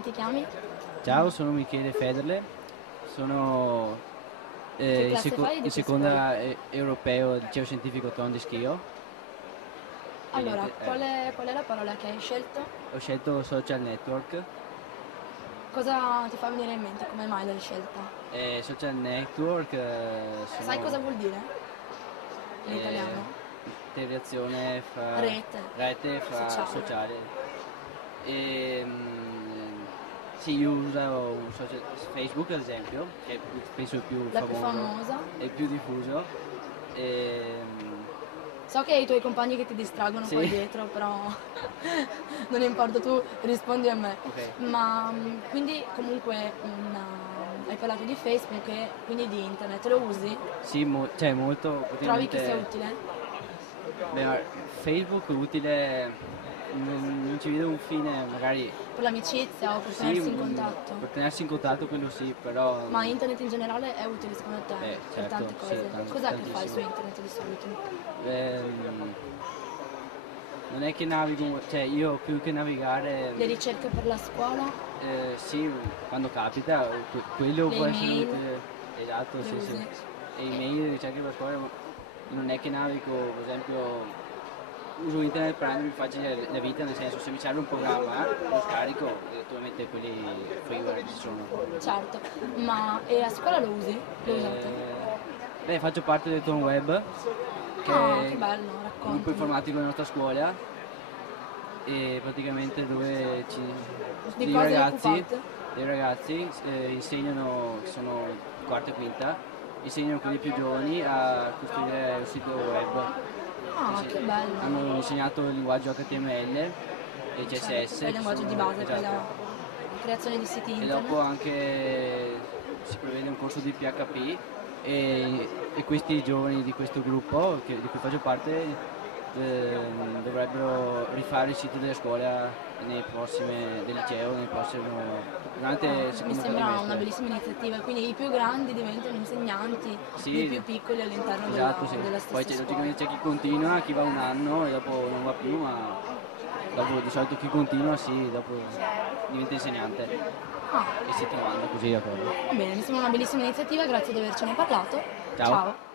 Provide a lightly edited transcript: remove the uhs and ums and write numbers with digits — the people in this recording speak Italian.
come ti chiami? Ciao, sono Michele Federle, sono Che classe fai di in che seconda europeo al liceo scientifico Ton di Schio. E Allora, niente, qual è la parola che hai scelto? ho scelto social network. Cosa ti fa venire in mente? Come mai l'hai scelta? Social network Sai cosa sono vuol dire in eh, italiano? integrazione fra Rete rete fra sociale. sociale. E, sì, io uso un social, Facebook ad esempio, che penso è il più La più famoso famosa. e il più diffuso. E, So che hai i tuoi compagni che ti distraggono sì. qua dietro, però non importa, tu rispondi a me. Ok. Ma quindi comunque hai parlato di Facebook e quindi di internet, lo usi? Sì, cioè molto, Trovi che sia praticamente, utile? beh, ma Facebook è utile, non ci vedo un fine, magari Per l'amicizia o per sì, tenersi in contatto? per tenersi in contatto quello sì, però, Ma internet in generale è utile secondo te beh, per certo, tante sì, cose? Cos'è che fai su tantissimo. internet di solito? Ehm, Non è che navigo, cioè io più che navigare, Le ricerche per la scuola? sì, quando capita, quello Le può essere email? utile, esatto, Le sì, sì. usi? E email, ricerche per scuola, non è che navigo, per esempio, uso internet per rendermi facile la vita, nel senso se mi serve un programma lo scarico e naturalmente quelli freeware ci sono. Certo, ma e a scuola lo usi? Lo usate? Beh, faccio parte del Tom Web, che Ah, è che bello, il gruppo raccontami. informatico della nostra scuola e praticamente dove Di dei cosa vi ragazzi, occupate? insegnano, che sono quarta e quinta, insegnano quelli più giovani a costruire un sito web. Ah, che Hanno bello. insegnato il linguaggio HTML e Certo, CSS, che è il che linguaggio di sono, base per esatto. la creazione di siti E dopo internet. anche si prevede un corso di PHP e questi giovani di questo gruppo di cui faccio parte dovrebbero rifare il sito della scuola del liceo durante Ah, il mi secondo sembra una quadrimestre. bellissima iniziativa, quindi i più grandi diventano insegnanti dei Sì, più piccoli all'interno esatto, sì. della Poi stessa scuola. logicamente c'è chi continua, chi va un anno e dopo non va più, ma dopo di solito chi continua sì, dopo diventa insegnante Ah, e si tramanda così a cosa. va bene, mi sembra una bellissima iniziativa, grazie di avercene parlato. Ciao. Ciao.